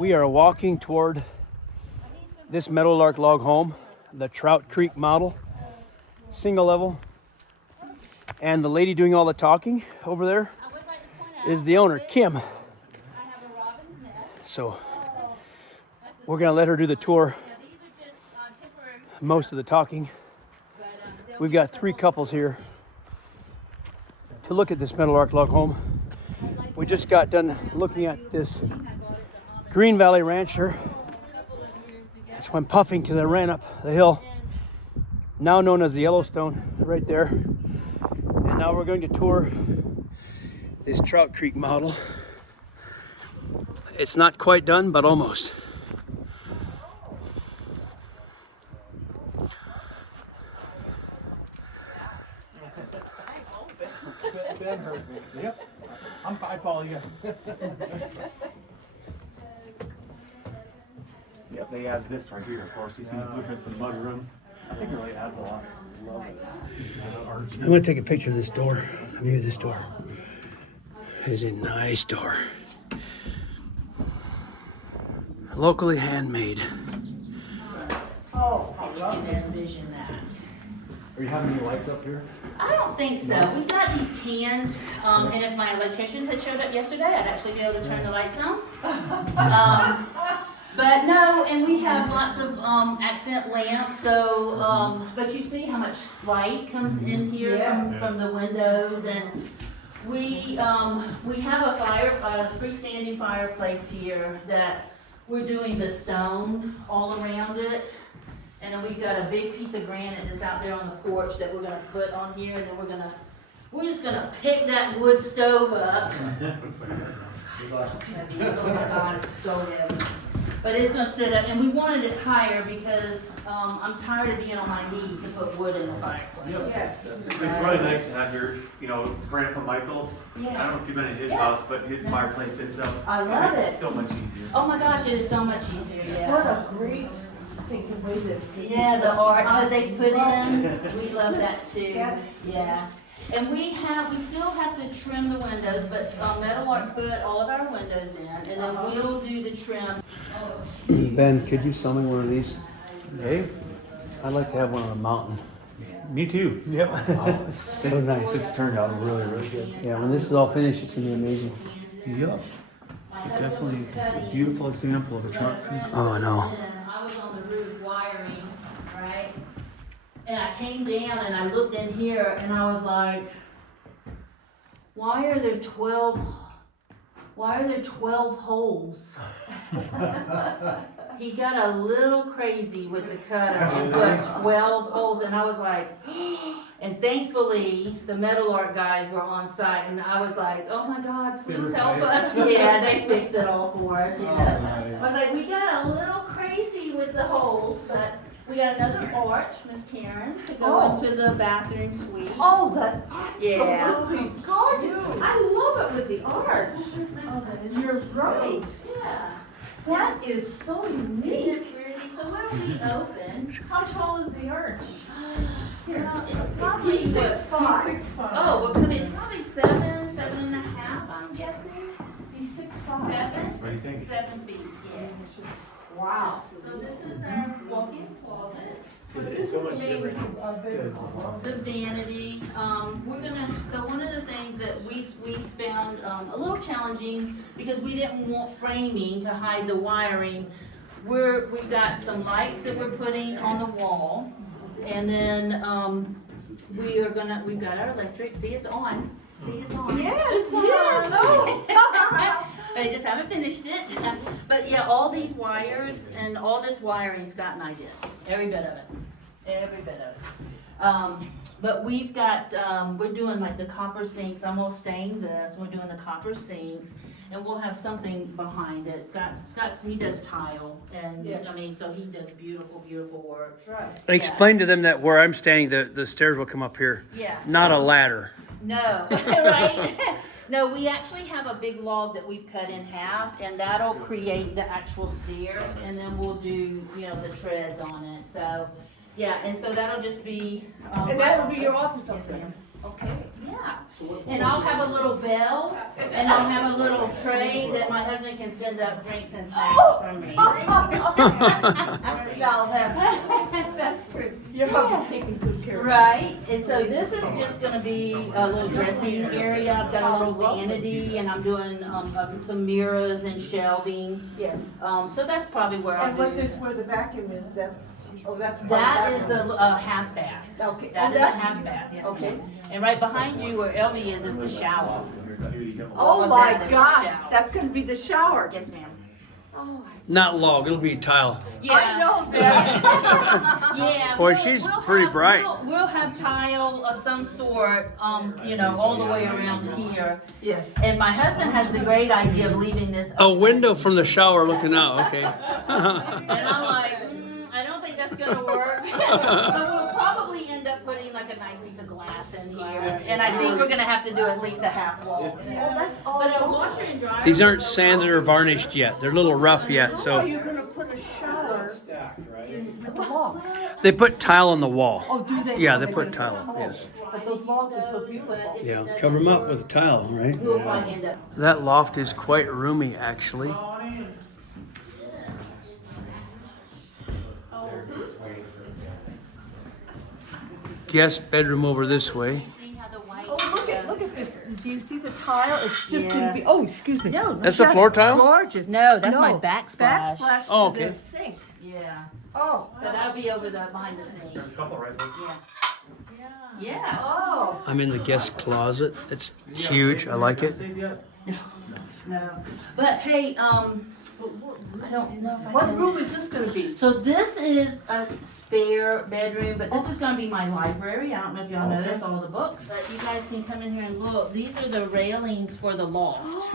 We are walking toward this Meadowlark Log Home, the Trout Creek model, single level. And the lady doing all the talking over there is the owner, Kim. So we're gonna let her do the tour, most of the talking. We've got 3 couples here to look at this Meadowlark Log Home. We just got done looking at this Green Valley Rancher. That's went puffing because I ran up the hill, now known as the Yellowstone, right there. And now we're going to tour this Trout Creek model. It's not quite done, but almost. Ben heard me. Yep. I follow you. Yep, they added this right here, of course. You see the blueprint for the mud room. I think it really adds a lot. Love it. It's nice arch. I'm gonna take a picture of this door. View of this door. It is a nice door. Locally handmade. Oh, if you can envision that. Are you having any lights up here? I don't think so. We've got these cans, and if my electricians had showed up yesterday, I'd actually be able to turn the lights on. But no, and we have lots of accent lamps. So, but you see how much light comes in here from the windows, and we have a freestanding fireplace here that we're doing the stone all around it. And then we've got a big piece of granite that's out there on the porch that we're gonna put on here, and then we're just gonna pick that wood stove up. It's so heavy. Oh my God, it's so heavy. But it's gonna sit up, and we wanted it higher because I'm tired of being on my knees to put wood in the fireplace. Yes. It's really nice to have your, Grandpa Michael. Yeah. I don't know if you've been at his house, but his fireplace sits up. I love It's it. so much easier. Oh my gosh, it is so much easier, yeah. What a great thinking way to. Yeah, the arch that they put in, we love that too. Yeah. And we still have to trim the windows, but Meadowlark put all of our windows in, and then we'll do the trim. Ben, could you sell me one of these? Hey, I'd like to have one on a mountain. me too. Yep. So nice. This turned out really, really good. Yeah, when this is all finished, it's gonna be amazing. Yep. It definitely is a beautiful example of a Trout Creek. Oh, I know. I was on the roof wiring, right? And I came down and I looked in here and I was like, why are there 12 holes? He got a little crazy with the cutter and put 12 holes, and I was like, and thankfully the Meadowlark guys were on site, and I was like, oh my God, please help us. Yeah, they fixed it all for us, I was like, we got a little crazy with the holes, but we got another arch, Miss Karen, to go into the bathroom suite. Oh, that's Yeah. absolutely gorgeous. I love it with the arch. Oh, you're right. Yeah. That is so Isn't unique. it pretty? So where we open, How tall is the arch? it's probably He's 6'5". what? He's 6'5". Oh, well, it's probably 7.5, I'm guessing. He's 6'5". 7? What do you think? 7 feet, yeah. Wow. So this is our walk-in closet. It's so much different. Good. The vanity. So one of the things that we found a little challenging, because we didn't want framing to hide the wiring. We've got some lights that we're putting on the wall, and then we've got our electric. See, it's on. See, it's on. Yes, yes. I just haven't finished it. But yeah, all these wires and all this wiring, Scott and I did. Every bit of it. Every bit of it. But we've got, we're doing like the copper sinks. I'm gonna stain this. We're doing the copper sinks. And we'll have something behind it. Scott, he does tile. And Yes. so he does beautiful, beautiful work. Right. Explain to them that where I'm standing, the stairs will come up here, Yeah. not a ladder. No, right? No, we actually have a big log that we've cut in half, and that'll create the actual stairs, and then we'll do, the treads on it. So, yeah, and so that'll just be. And that'll be your office up Yes, there. ma'am. Okay. Yeah, and I'll have a little bell, and I'll have a little tray that my husband can send up drinks and snacks from me. Now that's good. You're taking good care of it. Right, and so this is just gonna be a little dressing area. I've got a little vanity, and I'm doing some mirrors and shelving. Yes. So that's probably where I'll And what do. is where the vacuum is, that's part of That is room. the half bath. Okay. That Oh, is a that's- half bath, yes Okay. ma'am. And right behind you where Elvie is the shower. All Oh of my that is gosh, shower. that's gonna be the shower. Yes ma'am. Oh, Not log, it'll be tile. Yeah. I know that. Yeah. Boy, she's pretty bright. We'll have tile of some sort, you know, all the way around here. Yes. And my husband has the great idea of leaving this. A open. window from the shower looking out, okay. And I'm like, I don't think that's gonna work. So we'll probably end up putting like a nice piece of glass in here. And I think we're gonna have to do at least a half wall. That's all. But a washer and dryer. These aren't sanded or varnished yet. They're a little rough yet, How are so you gonna put a shower in with the logs? they put tile on the wall. Oh, do they? Yeah, they put tile, yes. But those logs are so beautiful. Yeah, cover them up with tile, right? We'll probably end up. That loft is quite roomy, actually. Guest bedroom over this way. See how the white. Oh, look at this. Do you see the tile? It's just Yeah. gonna be, oh, excuse me. No, That's the floor tile? Gorgeous. No, that's my backsplash. Backsplash to Oh, okay. the sink. Yeah. Oh. So that'll be over the behind the scenes. There's a couple right there. Yeah. Oh. I'm in the guest closet. It's huge. I like it. No. But hey, I don't know if I What can. room is this gonna be? So this is a spare bedroom, but this is gonna be my library. I don't know if y'all noticed all the books, but you guys can come in here and look. These are the railings for the loft.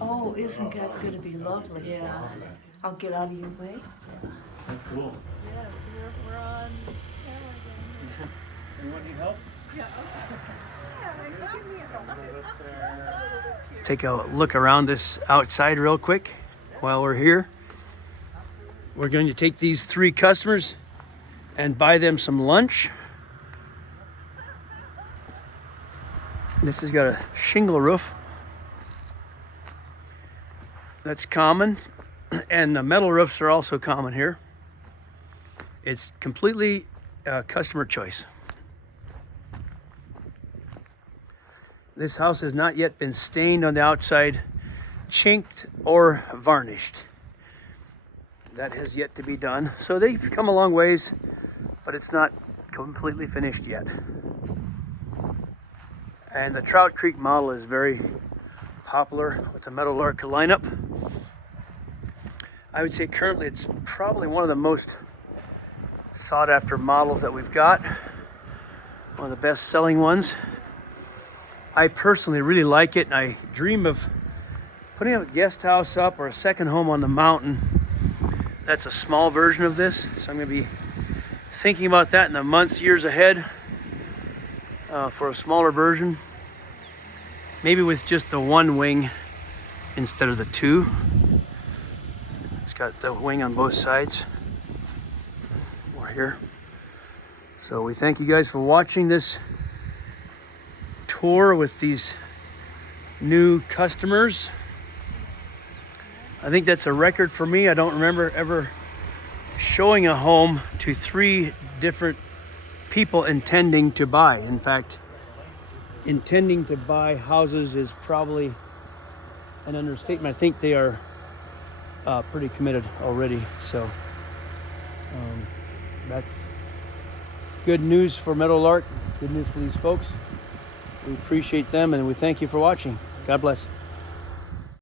Oh, isn't that gonna be lovely? Yeah. I'll get out of your way. That's cool. Yes, we're on camera again. Anyone need help? Yeah, give me a Take a look around this outside real quick while we're here. We're going to take these 3 customers and buy them some lunch. This has got a shingle roof. That's common, and the metal roofs are also common here. It's completely customer choice. This house has not yet been stained on the outside, chinked, or varnished. That has yet to be done. So they've come a long ways, but it's not completely finished yet. And the Trout Creek model is very popular with the Meadowlark lineup. I would say currently it's probably one of the most sought after models that we've got. One of the best selling ones. I personally really like it, and I dream of putting a guest house up or a second home on the mountain. That's a small version of this, so I'm going to be thinking about that in the months, years ahead for a smaller version. Maybe with just the 1 wing instead of the 2. It's got the wing on both sides. We're here. So we thank you guys for watching this tour with these new customers. I think that's a record for me. I don't remember ever showing a home to 3 different people intending to buy. In fact, intending to buy houses is probably an understatement. I think they are pretty committed already. So that's good news for Meadowlark, good news for these folks. We appreciate them, and we thank you for watching. God bless.